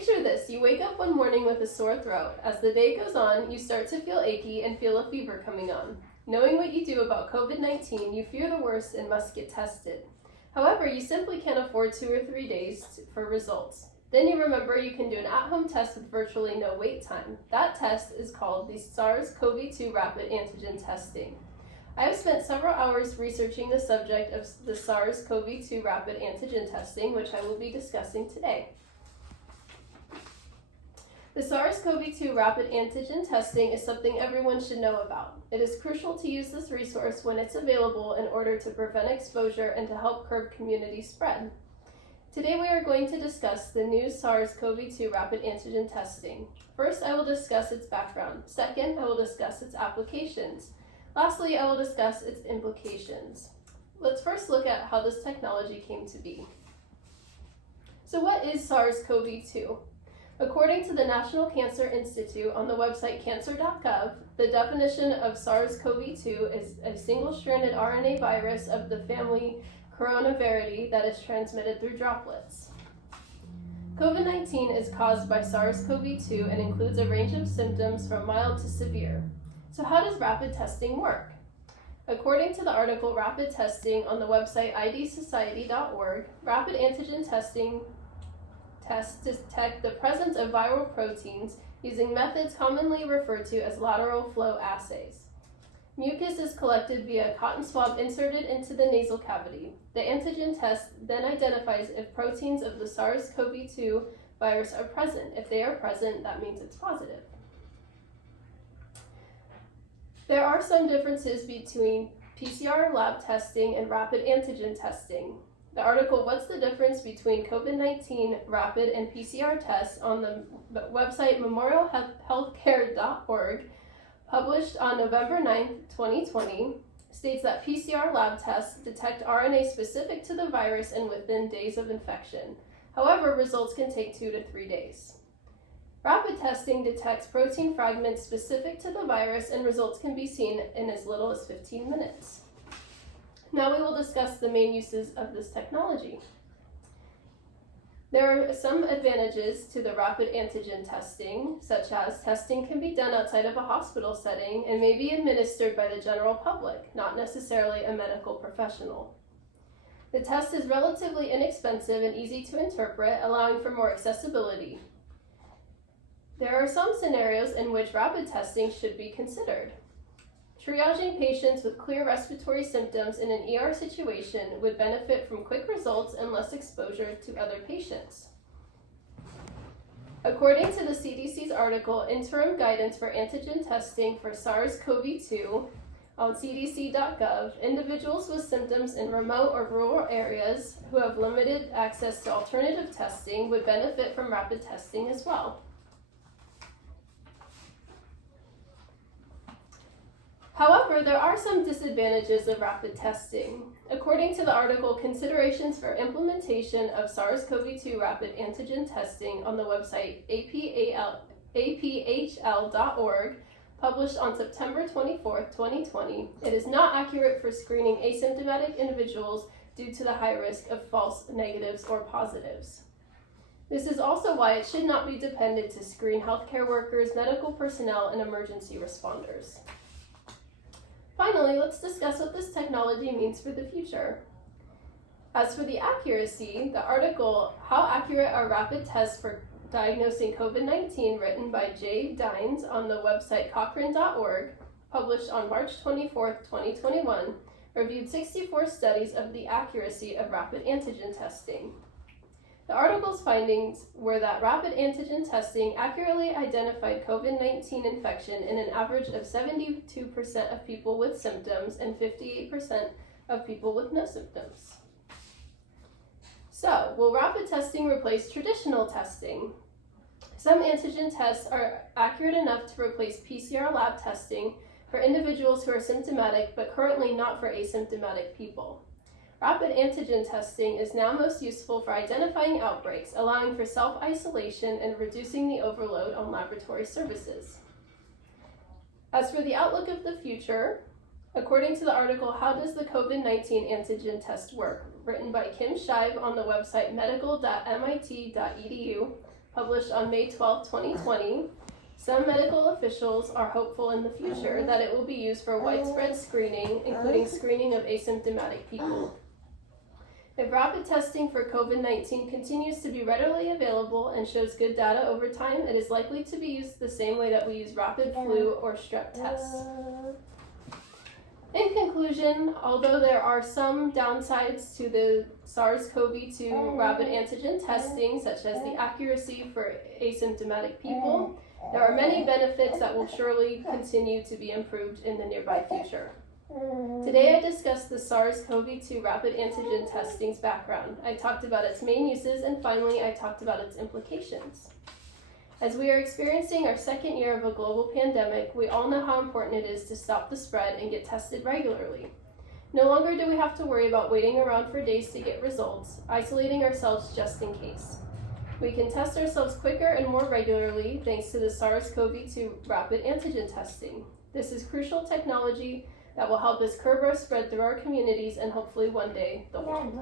Picture this, you wake up one morning with a sore throat. As the day goes on, you start to feel achy and feel a fever coming on. Knowing what you do about COVID-19, you fear the worst and must get tested. However, you simply can't afford 2 or 3 days for results. Then you remember you can do an at-home test with virtually no wait time. That test is called the SARS-CoV-2 rapid antigen testing. I have spent several hours researching the subject of the SARS-CoV-2 rapid antigen testing, which I will be discussing today. The SARS-CoV-2 rapid antigen testing is something everyone should know about. It is crucial to use this resource when it's available in order to prevent exposure and to help curb community spread. Today we are going to discuss the new SARS-CoV-2 rapid antigen testing. First, I will discuss its background. Second, I will discuss its applications. Lastly, I will discuss its implications. Let's first look at how this technology came to be. So what is SARS-CoV-2? According to the National Cancer Institute on the website cancer.gov, the definition of SARS-CoV-2 is a single-stranded RNA virus of the family Coronaviridae that is transmitted through droplets. COVID-19 is caused by SARS-CoV-2 and includes a range of symptoms from mild to severe. So how does rapid testing work? According to the article Rapid Testing on the website idsociety.org, rapid antigen testing tests detect the presence of viral proteins using methods commonly referred to as lateral flow assays. Mucus is collected via a cotton swab inserted into the nasal cavity. The antigen test then identifies if proteins of the SARS-CoV-2 virus are present. If they are present, that means it's positive. There are some differences between PCR lab testing and rapid antigen testing. The article, What's the Difference Between COVID-19 Rapid and PCR Tests on the website memorialhealthcare.org, published on November 9, 2020, states that PCR lab tests detect RNA specific to the virus and within days of infection. However, results can take 2 to 3 days. Rapid testing detects protein fragments specific to the virus and results can be seen in as little as 15 minutes. Now we will discuss the main uses of this technology. There are some advantages to the rapid antigen testing, such as testing can be done outside of a hospital setting and may be administered by the general public, not necessarily a medical professional. The test is relatively inexpensive and easy to interpret, allowing for more accessibility. There are some scenarios in which rapid testing should be considered. Triaging patients with clear respiratory symptoms in an ER situation would benefit from quick results and less exposure to other patients. According to the CDC's article, Interim Guidance for Antigen Testing for SARS-CoV-2 on cdc.gov, individuals with symptoms in remote or rural areas who have limited access to alternative testing would benefit from rapid testing as well. However, there are some disadvantages of rapid testing. According to the article, Considerations for Implementation of SARS-CoV-2 Rapid Antigen Testing on the website aphl.org, published on September 24, 2020, it is not accurate for screening asymptomatic individuals due to the high risk of false negatives or positives. This is also why it should not be dependent to screen healthcare workers, medical personnel, and emergency responders. Finally, let's discuss what this technology means for the future. As for the accuracy, the article, How Accurate Are Rapid Tests for Diagnosing COVID-19, written by Jay Dines on the website Cochrane.org, published on March 24, 2021, reviewed 64 studies of the accuracy of rapid antigen testing. The article's findings were that rapid antigen testing accurately identified COVID-19 infection in an average of 72% of people with symptoms and 58% of people with no symptoms. So, will rapid testing replace traditional testing? Some antigen tests are accurate enough to replace PCR lab testing for individuals who are symptomatic but currently not for asymptomatic people. Rapid antigen testing is now most useful for identifying outbreaks, allowing for self-isolation and reducing the overload on laboratory services. As for the outlook of the future, according to the article, How Does the COVID-19 Antigen Test Work?, written by Kim Scheib on the website medical.mit.edu, published on May 12, 2020, some medical officials are hopeful in the future that it will be used for widespread screening, including screening of asymptomatic people. If rapid testing for COVID-19 continues to be readily available and shows good data over time, it is likely to be used the same way that we use rapid flu or strep tests. In conclusion, although there are some downsides to the SARS-CoV-2 rapid antigen testing, such as the accuracy for asymptomatic people, there are many benefits that will surely continue to be improved in the nearby future. Today I discussed the SARS-CoV-2 rapid antigen testing's background. I talked about its main uses, and finally I talked about its implications. As we are experiencing our second year of a global pandemic, we all know how important it is to stop the spread and get tested regularly. No longer do we have to worry about waiting around for days to get results, isolating ourselves just in case. We can test ourselves quicker and more regularly thanks to the SARS-CoV-2 rapid antigen testing. This is crucial technology that will help us curb our spread through our communities and hopefully one day the world.